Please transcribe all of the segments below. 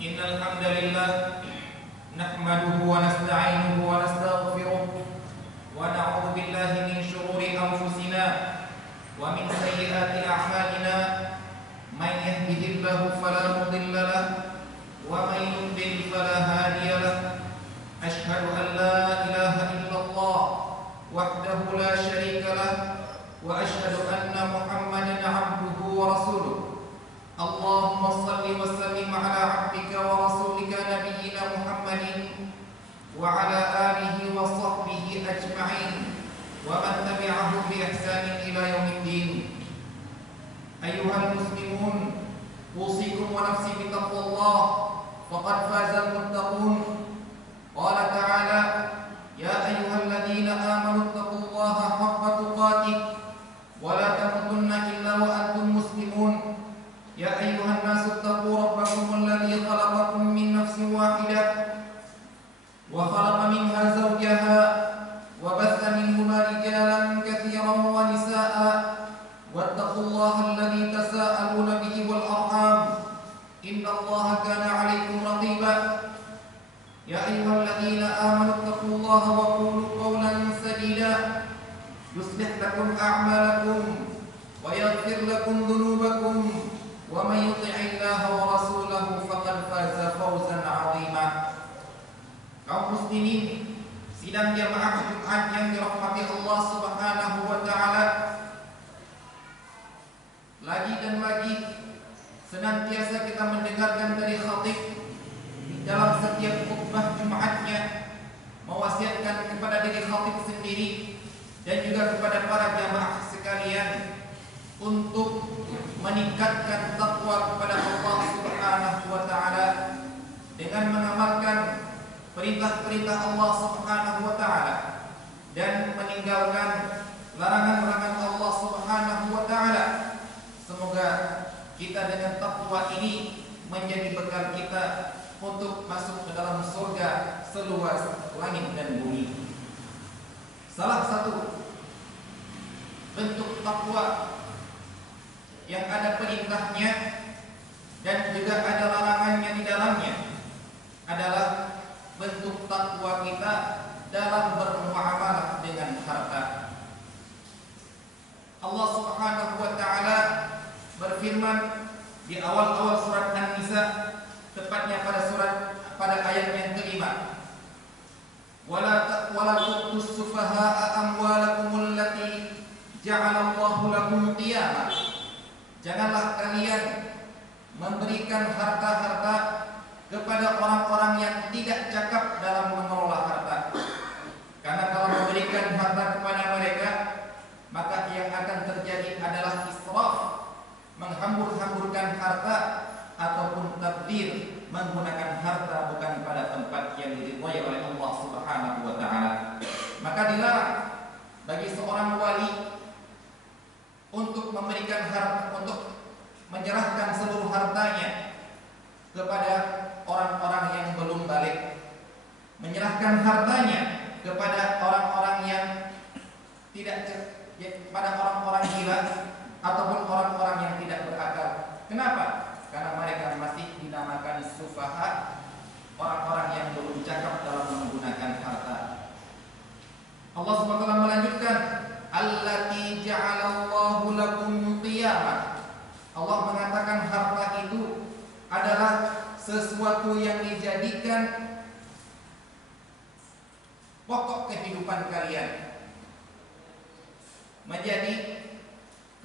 Innal hamdalillah nahmaduhu wa nasta'inuhu wa nastaghfiruh wa na'udzu billahi min shururi anfusina wa min sayyiati a'malina man yahdihillahu fala mudilla lahu wa man yudlil fala hadiya lahu ashhadu an la ilaha illallah wahdahu la syarika lahu wa ashhadu anna Muhammadan 'abduhu wa rasuluh. Allahumma salli wa sallim ala 'abdika wa rasulika nabiyyina Muhammadin wa ala alihi wa sahbihi ajma'in wa man tabi'ahum bi ihsanin ila yaumiddin. Ayyuhal muslimun, usikum wa nafsi bi taqwallah faqad fazal muttaqun. Qala ta'ala, ya ayyuhalladzina amanu taqullaha haqqa tuqatih wa la tamutunna illa wa antum muslimun. Ya ayyuhan nasu taqu rabbakum alladzi khalaqakum min nafsin wahidah wa khalaqa minha zawjaha wa batha minhuma rijalan katsiran wa nisaa'a wattaqullaha alladzi tasaaluna bihi wal arham innallaha kana 'alaykum raqiba. Ya ayyuhalladzina amanu taqullaha wa qulu qawlan sadida yuslih lakum a'malakum wa yaghfir lakum dhunubakum wa may yuti'illaha wa rasulahu faqad faza fawzan 'azima. Kaum muslimin, sidang jamaah Jumat yang dirahmati Allah Subhanahu wa taala, lagi dan lagi senantiasa kita mendengarkan dari khatib dalam setiap khutbah Jumatnya mewasiatkan kepada diri khatib sendiri dan juga kepada para jamaah sekalian untuk meningkatkan takwa kepada Allah Subhanahu wa taala dengan mengamalkan perintah-perintah Allah Subhanahu wa taala dan meninggalkan larangan-larangan Allah Subhanahu wa taala. Semoga kita dengan takwa ini menjadi bekal kita untuk masuk ke dalam surga seluas langit dan bumi. Salah satu bentuk takwa yang ada perintahnya dan juga ada larangannya di dalamnya adalah bentuk takwa kita dalam bermuamalah dengan harta. Allah Subhanahu wa taala berfirman di awal-awal surat An-Nisa, tepatnya pada ayat yang kelima, wala tu'tus sufaha'a amwalakum allati ja'alallahu lakum qiyamah. Janganlah kalian memberikan harta-harta kepada orang-orang yang tidak cakap dalam mengelola harta. Karena kalau memberikan harta kepada mereka, maka yang akan terjadi adalah israf, menghambur-hamburkan harta, ataupun tabdzir, menggunakan harta bukan pada tempat yang diridhai oleh Allah Subhanahu wa taala. Maka dilarang bagi seorang wali untuk memberikan harta, untuk menyerahkan seluruh hartanya kepada orang-orang yang belum balik, menyerahkan hartanya kepada orang-orang yang tidak, kepada orang-orang gila ataupun orang-orang yang tidak berakal. Kenapa? Karena mereka masih dinamakan sufaha, orang-orang yang belum cakap dalam menggunakan harta. Allah SWT melanjutkan, allati ja'alallahu lakum qiyamah. Allah mengatakan harta itu adalah sesuatu yang dijadikan pokok kehidupan kalian, menjadi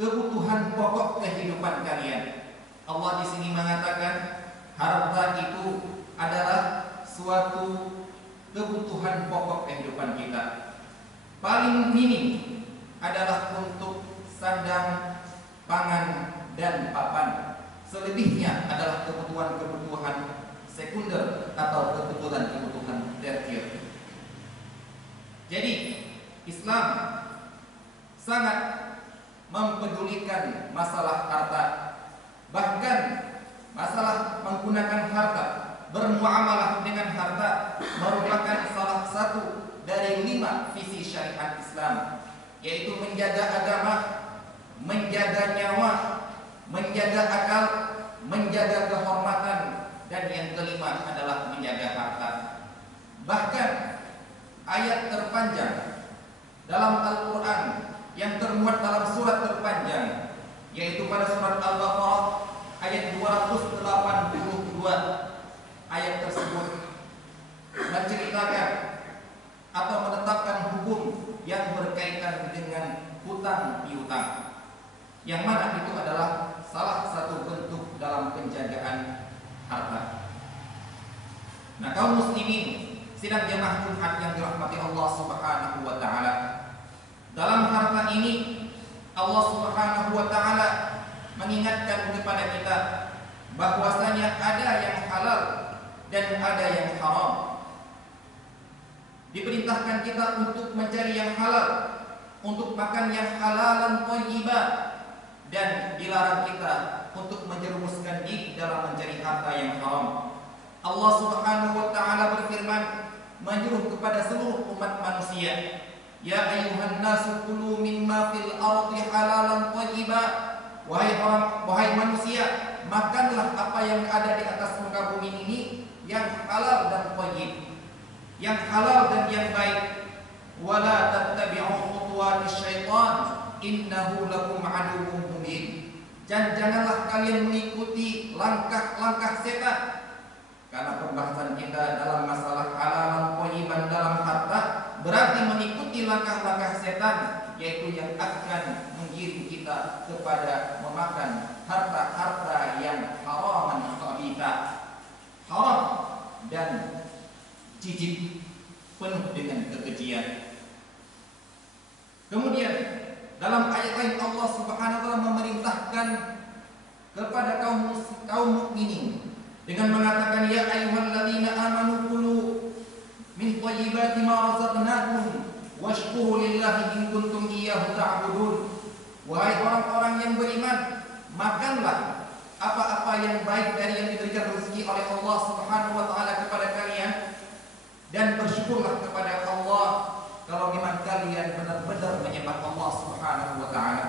kebutuhan pokok kehidupan kalian. Allah di sini mengatakan harta itu adalah suatu kebutuhan pokok kehidupan kita. Paling minim adalah untuk sandang, pangan, dan papan. Selebihnya adalah kebutuhan-kebutuhan sekunder atau kebutuhan-kebutuhan tersier. Jadi Islam sangat mempedulikan masalah harta. Bahkan masalah menggunakan harta, bermuamalah dengan harta merupakan salah satu dari 5 visi syariat Islam, yaitu menjaga agama, menjaga nyawa, menjaga akal, menjaga kehormatan, dan yang kelima menjaga harta. Bahkan ayat terpanjang dalam Al-Quran yang termuat dalam surat terpanjang, yaitu pada surat Al-Baqarah ayat 282. Ayat tersebut menceritakan atau menetapkan hukum yang berkaitan dengan hutang piutang, yang mana itu adalah salah satu bentuk dalam penjagaan harta. Nah, kaum muslimin sidang jamaah Jumat yang dirahmati Allah Subhanahu wa taala, dalam harta ini Allah Subhanahu wa taala mengingatkan kepada kita bahwasanya ada yang halal dan ada yang haram. Diperintahkan kita untuk mencari yang halal, untuk makan yang halalan thayyibah, dan dilarang kita untuk menjerumuskan diri dalam mencari harta yang haram. Allah Subhanahu wa taala berfirman menyuruh kepada seluruh umat manusia, ya ayyuhan nasu kulu mimma fil ardi halalan thayyibah. Wahai manusia, makanlah apa yang ada di atas muka bumi ini yang halal dan thayyib, yang halal dan yang baik. Wala tattabi'u khutuwatis syaitan innahu lakum aduwwun mubin. Dan janganlah kalian mengikuti langkah-langkah setan. Karena pembahasan kita dalam masalah halalan thayyiban dalam harta berarti mengikuti langkah-langkah setan, yaitu yang akan menggiring kita kepada memakan harta-harta yang haraman khabithah, haram dan jijik, penuh dengan kekejian. Kemudian dalam ayat lain Allah Subhanahu wa taala memerintahkan kepada kaum mukminin dengan mengatakan, ya ayyuhalladzina amanu kulu min thayyibati ma razaqnakum washkuru lillahi in kuntum iyyahu ta'budun. Wahai orang-orang yang beriman, makanlah apa-apa yang baik dari yang diberikan rezeki oleh Allah Subhanahu wa taala kepada kalian, dan bersyukurlah kepada Allah kalau memang kalian benar-benar menyembah Allah Subhanahu wa taala.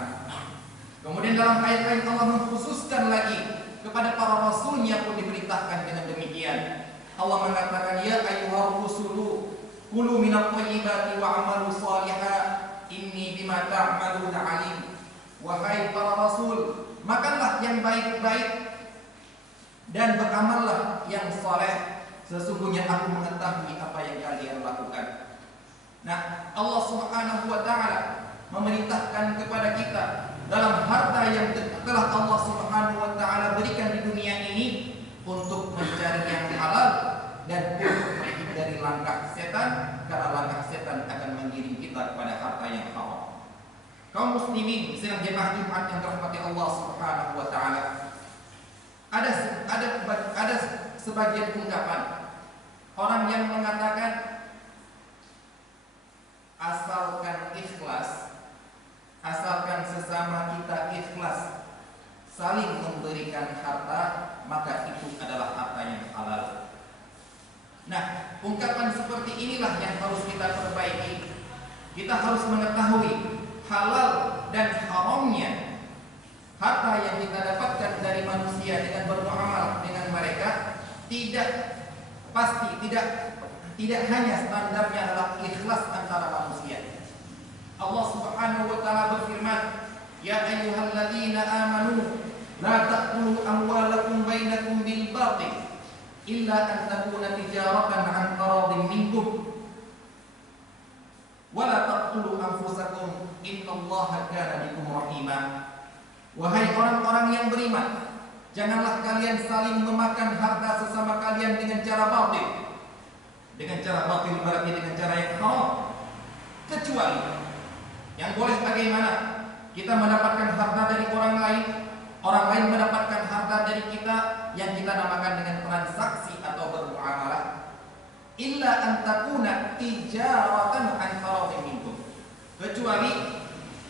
Kemudian dalam ayat lain Allah mengkhususkan lagi kepada para rasulnya pun diperintahkan dengan demikian. Allah mengatakan, ya ayyuhar rusulu kulu minat thayyibati wa'amalu salihah inni bima ta'maluna alim. Wahai para rasul, makanlah yang baik-baik dan beramallah yang saleh, sesungguhnya aku mengetahui apa yang kalian lakukan. Nah, Allah Subhanahu wa taala memerintahkan kepada kita dalam harta yang telah Allah Subhanahu wa taala berikan di dunia ini untuk mencari yang halal dan untuk menghindari langkah setan, karena langkah setan akan menggiring kita kepada harta yang haram. Kaum muslimin sidang jemaah Jumat yang dirahmati Allah Subhanahu wa taala, ada sebagian ungkapan orang yang mengatakan asalkan ikhlas, asalkan sesama kita ikhlas saling memberikan harta, maka itu adalah harta yang halal. Nah, ungkapan seperti inilah yang harus kita perbaiki. Kita harus mengetahui halal dan haramnya harta yang kita dapatkan dari manusia dengan bermuamalah dengan mereka. Tidak pasti, tidak hanya standarnya adalah ikhlas antara manusia. Allah Subhanahu wa taala berfirman, ya ayyuhalladzina amanu la ta'kulu amwalakum bainakum bil batil illa an takuna tijaratan an taradin minkum wa la taqtulu anfusakum innallaha kana bikum rahima. Wahai orang-orang yang beriman, janganlah kalian saling memakan harta sesama kalian dengan cara batil. Dengan cara batil berarti dengan cara yang haram. Kecuali yang boleh bagaimana? Kita mendapatkan harta dari orang lain mendapatkan harta dari kita yang kita namakan dengan transaksi atau bermuamalah. Illa an takuna tijaratan an taradin minkum. Kecuali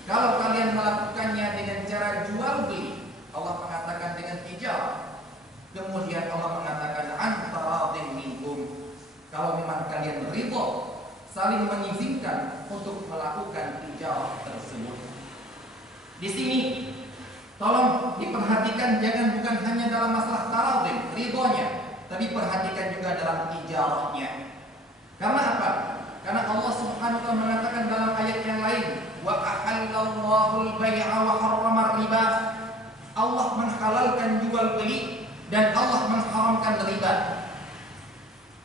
kalau kalian melakukannya dengan cara jual beli. Allah mengatakan dengan tijarah. Kemudian Allah mengatakan an taradin minkum. Kalau memang kalian ridho, saling mengizinkan untuk melakukan tijarah tersebut. Di sini tolong diperhatikan, jangan bukan hanya dalam masalah taradin, ridhonya, tapi perhatikan juga dalam tijarahnya. Karena apa? Karena Allah Subhanahu wa taala mengatakan dalam ayat yang lain, wa ahallallahu al-bai'a wa harrama riba. Allah menghalalkan jual beli dan Allah mengharamkan riba.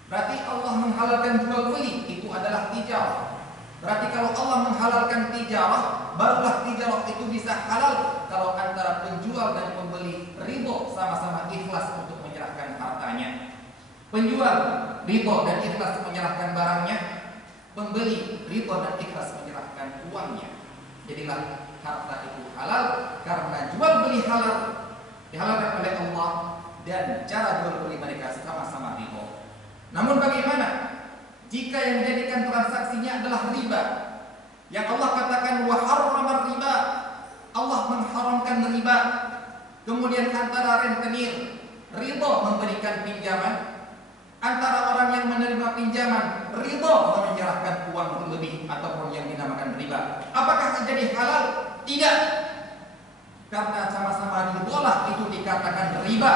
Berarti Allah menghalalkan jual beli itu adalah tijarah. Berarti kalau Allah menghalalkan tijarah, barulah tijarah itu bisa halal kalau antara penjual dan pembeli ridho sama-sama ikhlas untuk menyerahkan hartanya. Penjual ridho dan ikhlas menyerahkan barangnya, pembeli ridho dan ikhlas menyerahkan uangnya. Jadilah harta itu halal karena jual beli halal dihalalkan oleh Allah dan cara jual beli mereka sama-sama ridho. Namun bagaimana jika yang menjadikan transaksinya adalah riba? Yang Allah katakan wa harrama riba, Allah mengharamkan riba. Kemudian antara rentenir ridho memberikan pinjaman, antara orang yang menerima pinjaman ridho menyerahkan uang lebih ataupun yang dinamakan riba. Apakah jadi halal? Tidak. Karena sama-sama ridholah itu dikatakan riba.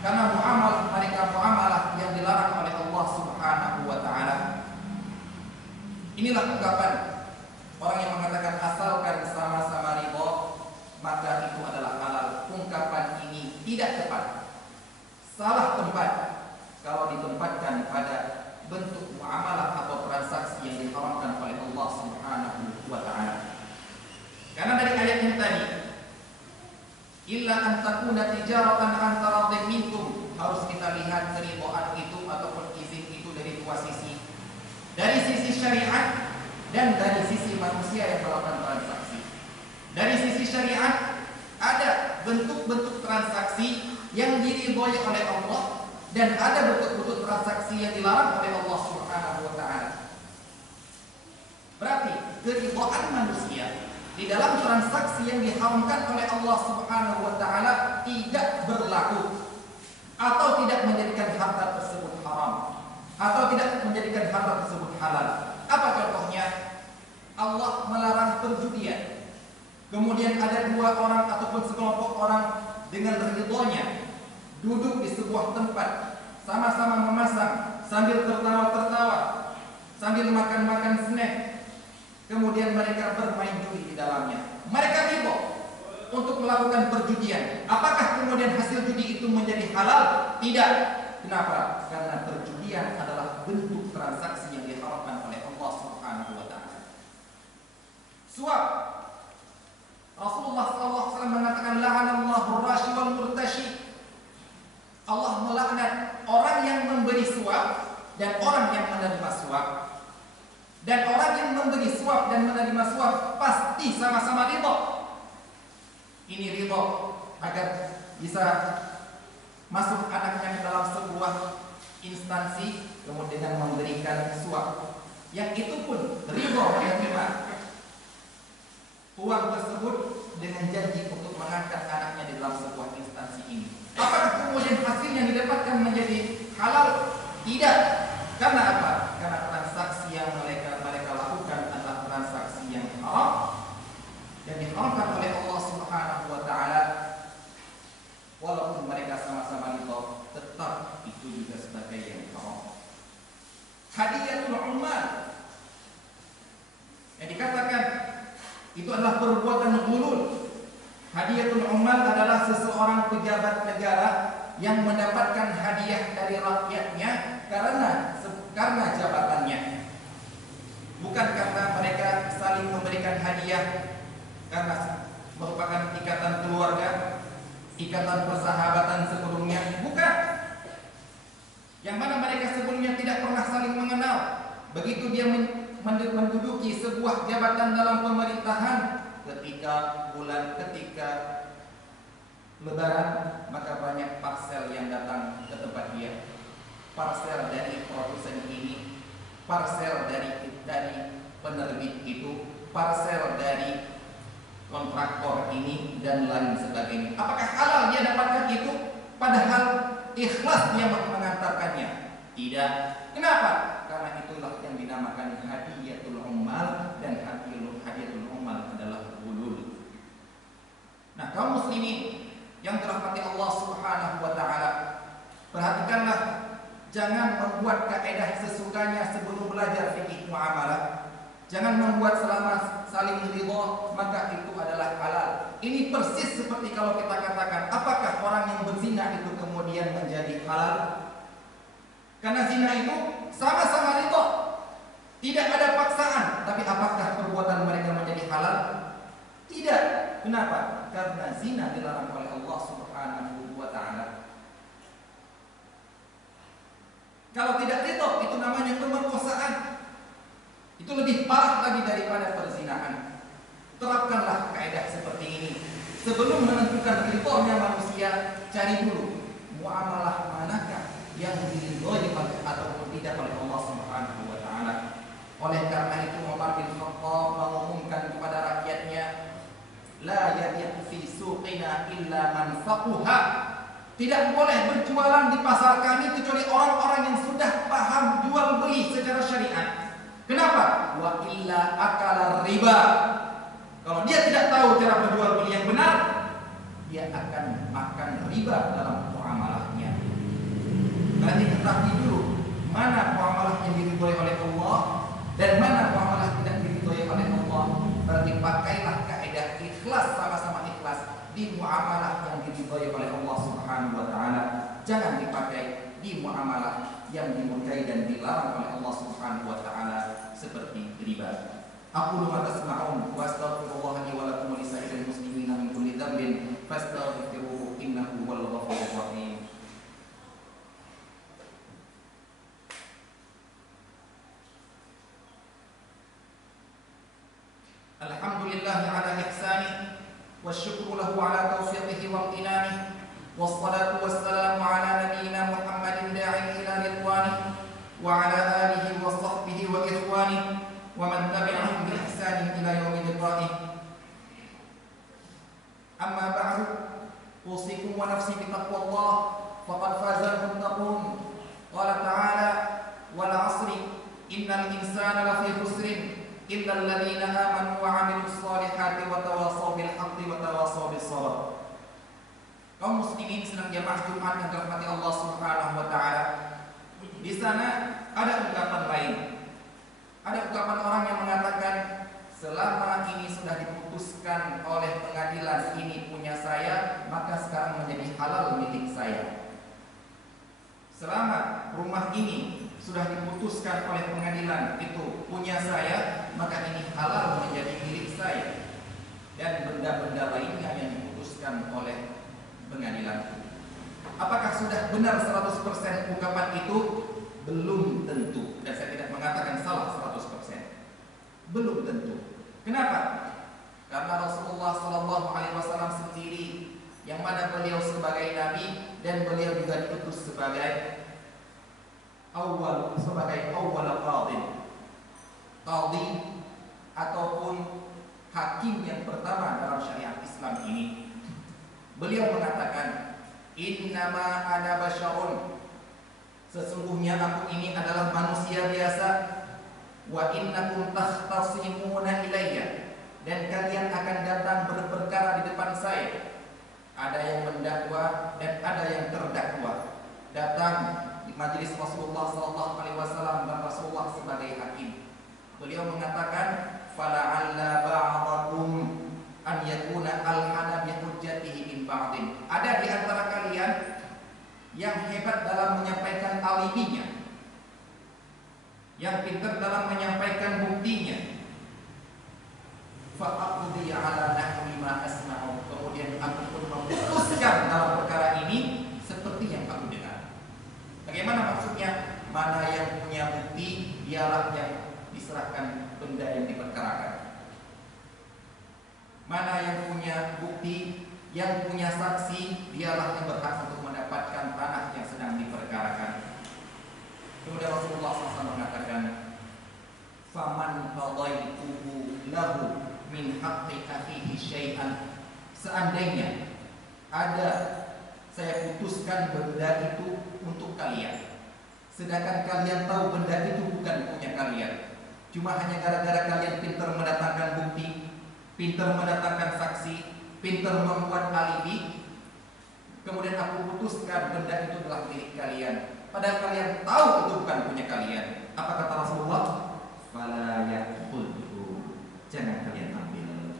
Karena muamalah mereka muamalah yang dilarang oleh Allah Subhanahu wa taala. Inilah ungkapan orang yang mengatakan asalkan sama-sama ridho maka itu adalah halal. Ungkapan ini tidak tepat. Salah tempat kalau ditempatkan pada bentuk muamalah atau transaksi yang diharamkan oleh Allah Subhanahu wa taala. Karena dari ayat yang tadi, illa an takuna tijaratan antara minkum, harus kita lihat keridhaan itu ataupun izin itu dari dua sisi. Dari sisi syariat dan dari sisi manusia yang melakukan transaksi. Dari sisi syariat ada bentuk-bentuk transaksi yang diridhoi oleh Allah dan ada bentuk-bentuk transaksi yang dilarang oleh Allah Subhanahu wa taala. Berarti keridhaan manusia di dalam transaksi yang diharamkan oleh Allah Subhanahu wa taala tidak berlaku atau tidak menjadikan harta tersebut haram atau tidak menjadikan harta tersebut halal. Apa contohnya? Allah melarang perjudian. Kemudian ada dua orang ataupun sekelompok orang dengan ridhonya duduk di sebuah tempat sama-sama memasang sambil tertawa-tertawa, sambil makan-makan snack. Kemudian mereka bermain judi di dalamnya. Mereka ridho untuk melakukan perjudian. Apakah kemudian hasil judi itu menjadi halal? Tidak. Kenapa? Karena perjudian adalah bentuk transaksi yang diharamkan oleh Allah Subhanahu wa taala. Suap. Rasulullah SAW mengatakan la'anallahu rashi wal murtashi. Allah melaknat orang yang memberi suap dan orang yang menerima suap. Dan orang yang memberi suap dan menerima suap pasti sama-sama ridho. Ini ridho agar bisa masuk anaknya ke dalam sebuah instansi kemudian memberikan suap. Yang itu pun ridho menerima uang tersebut dengan janji untuk mengangkat anaknya di dalam sebuah instansi ini. Apakah kemudian hasil yang didapatkan menjadi halal? Tidak. Karena apa? Karena transaksi yang mereka lakukan adalah transaksi yang haram dan diharamkan oleh Allah Subhanahu wa taala. Walaupun mereka sama-sama ridho, tetap itu juga sebagai yang haram. Hadiyatul ummal yang dikatakan itu adalah perbuatan ghulul. Hadiyatul ummal adalah seseorang pejabat negara yang mendapatkan hadiah dari rakyatnya karena jabatannya, bukan karena mereka saling memberikan hadiah karena merupakan ikatan keluarga, ikatan persahabatan sebelumnya, bukan. Yang mana mereka sebelumnya tidak pernah saling mengenal. Begitu dia menduduki sebuah jabatan dalam pemerintahan, ketika Lebaran, maka banyak parsel yang datang ke tempat dia. Parsel dari produsen ini, parsel dari penerbit itu, parsel dari kontraktor ini dan lain sebagainya. Apakah halal dia dapatkan itu? Padahal ikhlas dia mengantarkannya. Tidak. Kenapa? Karena itulah yang dinamakan hadiyatul ummal, dan hadiyatul ummal adalah ghulul. Nah, kaum muslimin yang dirahmati Allah Subhanahu wa taala, perhatikanlah Jangan membuat kaidah sesukanya sebelum belajar fikih muamalah. Jangan membuat selama saling ridha maka itu adalah halal. Ini persis seperti kalau kita katakan, apakah orang yang berzina itu kemudian menjadi halal? Karena zina itu sama-sama ridha, tidak ada paksaan. Tapi apakah perbuatan mereka menjadi halal? Tidak. Kenapa? Karena zina dilarang oleh Allah Subhanahu wa ta'ala. Kalau tidak ridho, itu namanya pemerkosaan. Itu lebih parah lagi daripada perzinahan. Terapkanlah kaidah seperti ini. Sebelum menentukan ridhonya manusia, cari dulu muamalah manakah yang diridhoi ataupun tidak oleh Allah Subhanahu wa ta'ala. Oleh karena itu Umar bin Khattab mengumumkan kepada rakyatnya, la yabi'u fi suqina illa man faquha. Tidak boleh berjualan di pasar kami kecuali orang-orang yang sudah paham jual beli secara syariat. Kenapa? Wa illa akala riba. Kalau dia tidak tahu cara berjual beli yang benar, dia akan makan riba dalam muamalahnya. Berarti ketahui dulu mana muamalah yang diridhoi oleh Allah dan mana muamalah tidak diridhoi oleh Allah. Berarti pakailah kaidah ikhlas, sama-sama ikhlas di muamalah yang diridhoi oleh Allah Subhanahu wa ta'ala. Jangan dipakai di muamalah yang dimurkai dan dilarang oleh Allah Subhanahu wa ta'ala seperti riba. Aqulu ma tasma'un wa astaghfirullah li wa lakum wa li sa'iril muslimina min kulli dhanbin fastaghfiruhu innahu huwal ghafurur rahim. Alhamdulillahi ala ihsanih والشكر له على توفيقه وامتنانه والصلاة والسلام على نبينا محمد داعي إلى رضوانه وعلى آله وصحبه وإخوانه ومن تبعهم بإحسان إلى يوم لقائه. أما بعد، أوصيكم ونفسي بتقوى الله فقد فاز المتقون. قال تعالى: والعصر إن الإنسان لفي خسر إلا الذين آمنوا وعملوا الصالحات وتواصوا بالحق وتواصوا بالصبر. Kaum muslimin sedang jamaah Jumat yang dirahmati Allah Subhanahu wa taala. Di sana ada ungkapan lain. Ada ungkapan orang yang mengatakan, selama ini sudah diputuskan oleh pengadilan ini punya saya, maka sekarang menjadi halal milik saya. Selama rumah ini sudah diputuskan oleh pengadilan itu punya saya, maka ini halal menjadi milik saya. Dan benda-benda lainnya yang diputuskan oleh pengadilan. Apakah sudah benar 100% ungkapan itu? Belum tentu. Dan saya tidak mengatakan salah 100%. Belum tentu. Kenapa? Karena Rasulullah SAW sendiri, yang mana beliau sebagai nabi dan beliau juga diutus sebagai awal qadhi ataupun hakim yang pertama dalam syariat Islam ini. Beliau mengatakan, innama ana basyarun, sesungguhnya aku ini adalah manusia biasa, wa innakum takhtasimuna ilayya, dan kalian akan datang berperkara di depan saya. Ada yang mendakwa dan ada yang terdakwa. Datang di majelis Rasulullah SAW dan Rasulullah sebagai hakim. Beliau mengatakan, fala'alla ba'dakum an yakuna alhana bi hujjatihi min ba'din. Ada di antara kalian yang hebat dalam menyampaikan alibinya, yang pintar dalam menyampaikan buktinya. Fa'aqdi ala nahwi ma asma'u, kemudian aku pun memutuskan dalam perkara ini seperti yang aku dengar. Bagaimana maksudnya? Mana yang punya bukti, dialah yang diserahkan benda yang diperkarakan. Mana yang punya bukti, yang punya saksi, dialah yang berhak untuk mendapatkan tanah yang sedang diperkarakan. Kemudian Rasulullah SAW mengatakan, faman qadaituhu lahu min haqqi akhihi syai'an, seandainya ada saya putuskan benda itu untuk kalian, sedangkan kalian tahu benda itu bukan punya kalian, cuma hanya gara-gara kalian pintar mendatangkan bukti, pintar mendatangkan saksi, pintar membuat alibi, kemudian aku putuskan benda itu adalah milik kalian, padahal kalian tahu itu bukan punya kalian. Apa kata Rasulullah? Fala ya'khudhu, jangan kalian ambil.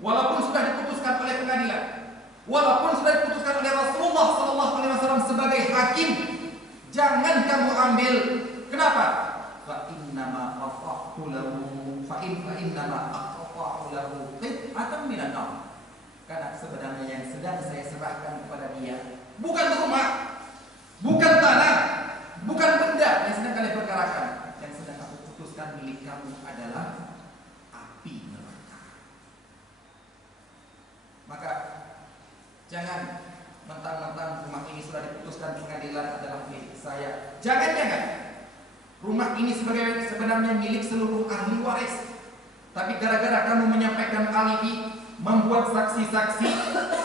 Walaupun sudah diputuskan oleh pengadilan, walaupun sudah diputuskan oleh Rasulullah SAW sebagai hakim, jangan kamu ambil. Kenapa? Fa innama aqta'tu lahu qit'atan minan nar. Karena sebenarnya yang sedang saya serahkan kepada dia bukan rumah, bukan tanah, bukan benda yang sedang kalian perkarakan. Yang sedang aku putuskan milik kamu adalah api neraka. Maka jangan mentang-mentang rumah ini sudah diputuskan pengadilan adalah milik saya. Jangan-jangan rumah ini sebenarnya milik seluruh ahli waris. Tapi gara-gara kamu menyampaikan alibi, membuat saksi-saksi,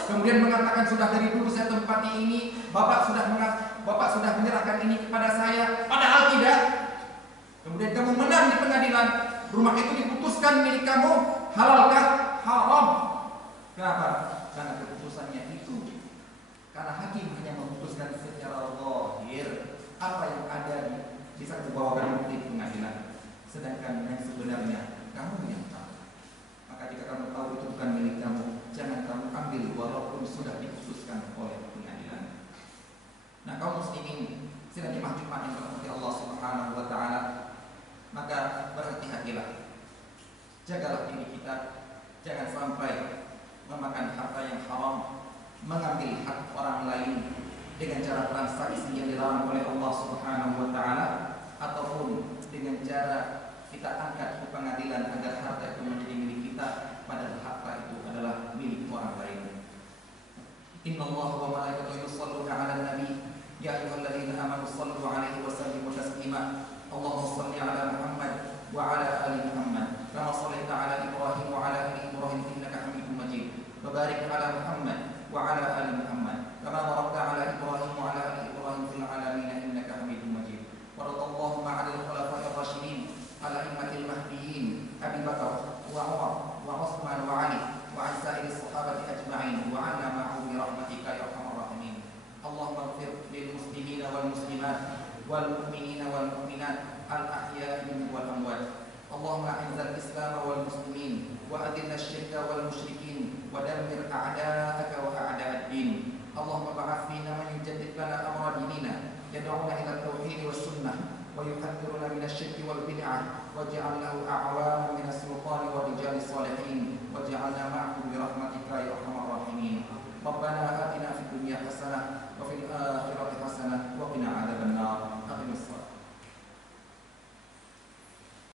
kemudian mengatakan sudah dari dulu saya tempati ini, bapak sudah menyerahkan ini kepada saya, padahal tidak. Kemudian kamu menang di pengadilan, rumah itu diputuskan milik kamu, halalkah? Haram. Kenapa? Karena keputusannya itu, karena hakim hanya memutuskan secara zahir apa yang ada bisa dibawakan bukti pengadilan, sedangkan yang sebenarnya kamu yang tahu. Maka jika kamu tahu itu bukan milik kamu, jangan kamu ambil walaupun sudah diputuskan oleh pengadilan. Nah, kaum muslimin sidang jemaah Jumat yang dirahmati Allah Subhanahu wa taala, maka berhati-hatilah. Jagalah diri kita, jangan sampai memakan harta yang haram, mengambil hak orang lain dengan cara transaksi yang dilarang oleh Allah Subhanahu wa taala, ataupun dengan cara kita angkat ke pengadilan agar harta itu menjadi milik kita, padahal harta itu adalah milik orang lain. Innallaha wa malaikatahu yusholluna 'alan nabi ya ayyuhalladzina amanu shallu 'alaihi wa sallimu taslima. Allahumma shalli 'ala Muhammad wa 'ala ali Muhammad kama shallaita 'ala Ibrahim wa 'ala ali Ibrahim innaka Hamidum Majid. Wa barik 'ala Muhammad wa 'ala ali Muhammad kama barakta 'ala Ibrahim wa 'ala ali Ibrahim fil 'alamin innaka Hamidum Majid. Wa radallahu 'anil khulafa'ir rasyidin al-a'immatil mahdiyyin Abi Bakar wa Umar wa Utsman wa Ali wa an sa'iri sahabati ajma'in wa 'anna ma'hum bi rahmatika ya arhamar rahimin. Allahumma ighfir lil muslimina wal muslimat wal mu'minina wal mu'minat al ahya'i minhum wal amwat. Allahumma a'izz al-islam wal muslimin wa adhill asy-syirka wal musyrikin wa dammir a'da'aka wa a'da' ad-din. Allahumma ba'ath fina man yujaddid lana amra dinina yad'una ila at-tauhid was sunnah ويحذرنا من الشرك والبدعة واجعل له أعوانا من السلطان والرجال الصالحين واجعلنا معكم برحمتك يا أرحم الراحمين. ربنا آتنا في الدنيا حسنة وفي الآخرة